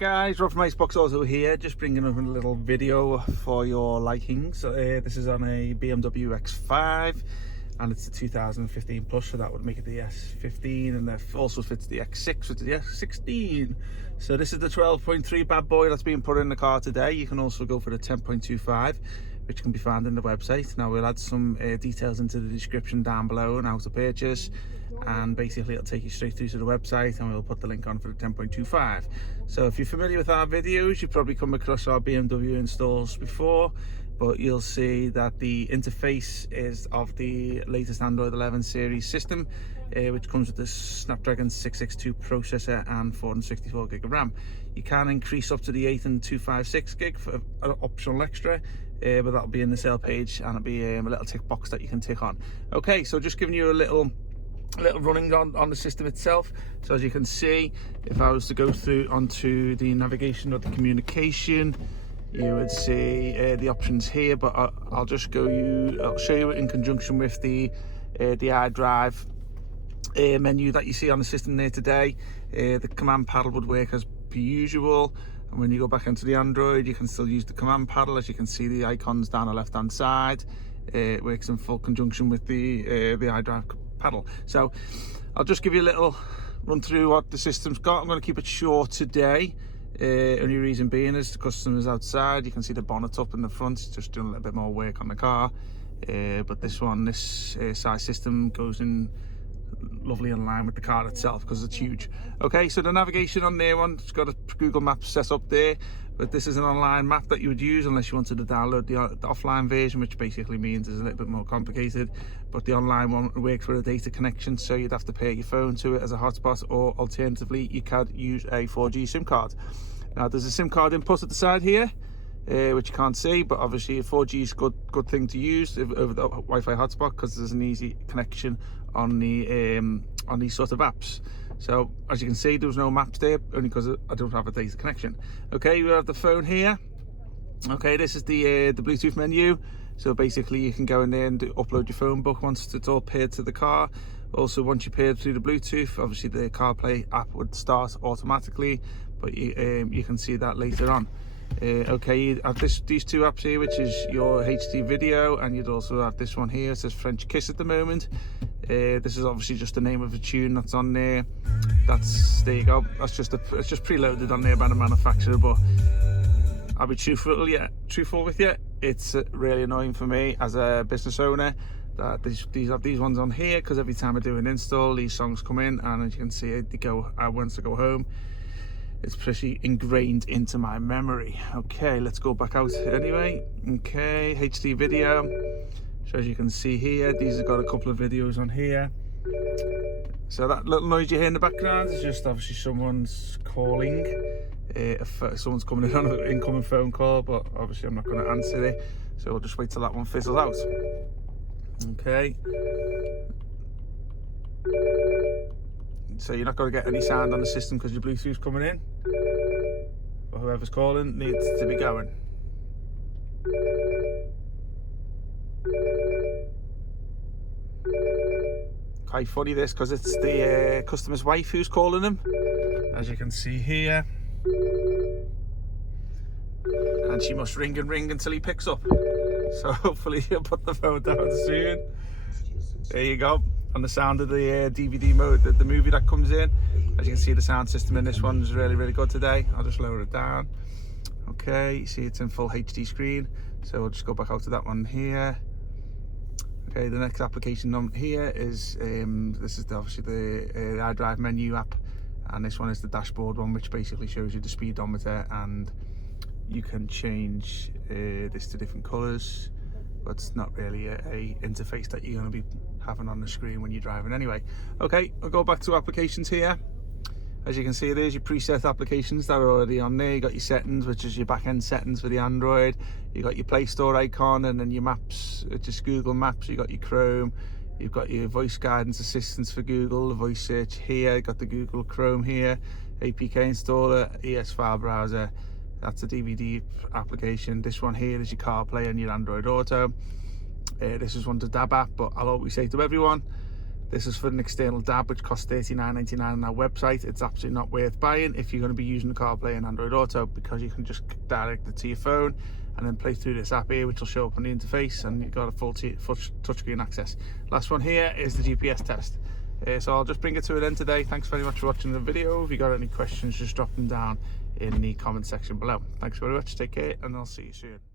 guys, Rob from Iceboxauto here, just bringing up a little video for your likings. This is on a BMW X5 and it's the 2015 plus, so that would make it the S15, and that also fits the X6, which is the S16. So this is the 12.3 bad boy that's being put in the car today. You can also go for the 10.25, which can be found in the website. Now we'll add some details into the description down below on how to purchase, and basically it'll take you straight through to the website, and we'll put the link on for the 10.25. So if you're familiar with our videos, you've probably come across our BMW installs before, but you'll see that the interface is of the latest Android 11 series system, which comes with the Snapdragon 662 processor and 464 gig of RAM. You can increase up to the 8 and 256 gig for an optional extra, but that'll be in the sale page, and it'll be a little tick box that you can tick on. Okay, so just giving you a little running on the system itself. So as you can see, if I was to go through onto the navigation or the communication, you would see the options here, but I'll show you in conjunction with the Idrive menu that you see on the system there today. The command paddle would work as per usual, and when you go back into the Android, you can still use the command paddle. As you can see, the icons down the left hand side, it works in full conjunction with the Idrive paddle. So I'll just give you a little run through what the system's got. I'm going to keep it short today. Only reason being is the customer's outside. You can see the bonnet up in the front. It's just doing a little bit more work on the car, but this size system goes in lovely in line with the car itself because it's huge. Okay, so the navigation on there one, it's got a Google Maps set up there, but this is an online map that you would use unless you wanted to download the offline version, which basically means it's a little bit more complicated. But the online one works for a data connection, so you'd have to pair your phone to it as a hotspot, or alternatively you could use a 4G SIM card. Now there's a SIM card input at the side here, which you can't see, but obviously a 4G is a good thing to use over the Wi-Fi hotspot, because there's an easy connection on these sort of apps. So as you can see, there was no maps there, only because I don't have a data connection. Okay, we have the phone here. Okay, this is the Bluetooth menu. So basically you can go in there and upload your phone book once it's all paired to the car. Also, once you paired through the Bluetooth, obviously the CarPlay app would start automatically, but you can see that later on. Okay, you have these two apps here, which is your HD video, and you'd also have this one here. It says French Kiss at the moment. This is obviously just the name of a tune that's on there. There you go. It's just preloaded on there by the manufacturer, but I'll be truthful with you. It's really annoying for me as a business owner that these ones on here, because every time I do an install, these songs come in, and as you can see, once I go home, it's pretty ingrained into my memory. Okay, let's go back out anyway. Okay, HD video. So as you can see here, these have got a couple of videos on here. So that little noise you hear in the background is just obviously someone's calling. If someone's coming in on an incoming phone call, but obviously I'm not going to answer it, so we'll just wait till that one fizzles out. Okay. So you're not going to get any sound on the system because your Bluetooth's coming in, but whoever's calling needs to be going. Quite funny this, because it's the customer's wife who's calling him, as you can see here, and she must ring and ring until he picks up. So hopefully he'll put the phone down soon. There you go. On the sound of the DVD mode, the movie that comes in. As you can see, the sound system in this one is really good today. I'll just lower it down. Okay, you see it's in full HD screen, so we'll just go back out to that one here. Okay, the next application on here is this is obviously the Idrive Menu app, and this one is the dashboard one, which basically shows you the speedometer, and you can change this to different colors, but it's not really a interface that you're going to be having on the screen when you're driving anyway. Okay, I'll go back to applications here. As you can see, there's your preset applications that are already on there. You got your settings, which is your back-end settings for the Android. You got your Play Store icon, and then your maps, which is Google Maps. You got your Chrome. You've got your voice guidance assistance for Google, the voice search here. You got the Google Chrome here, APK installer, ES file browser. That's a DVD application. This one here is your CarPlay and your Android Auto. This is one to dab at, but I'll always say to everyone, This is for an external DAB, which costs $39.99 on our website. It's absolutely not worth buying if you're going to be using the CarPlay and Android Auto, because you can just direct it to your phone and then play through this app here, which will show up on the interface, and you've got a full touchscreen access. Last one here is the GPS test. So I'll just bring it to an end today. Thanks very much for watching the video. If you got any questions, just drop them down in the comment section below. Thanks very much. Take care, and I'll see you soon.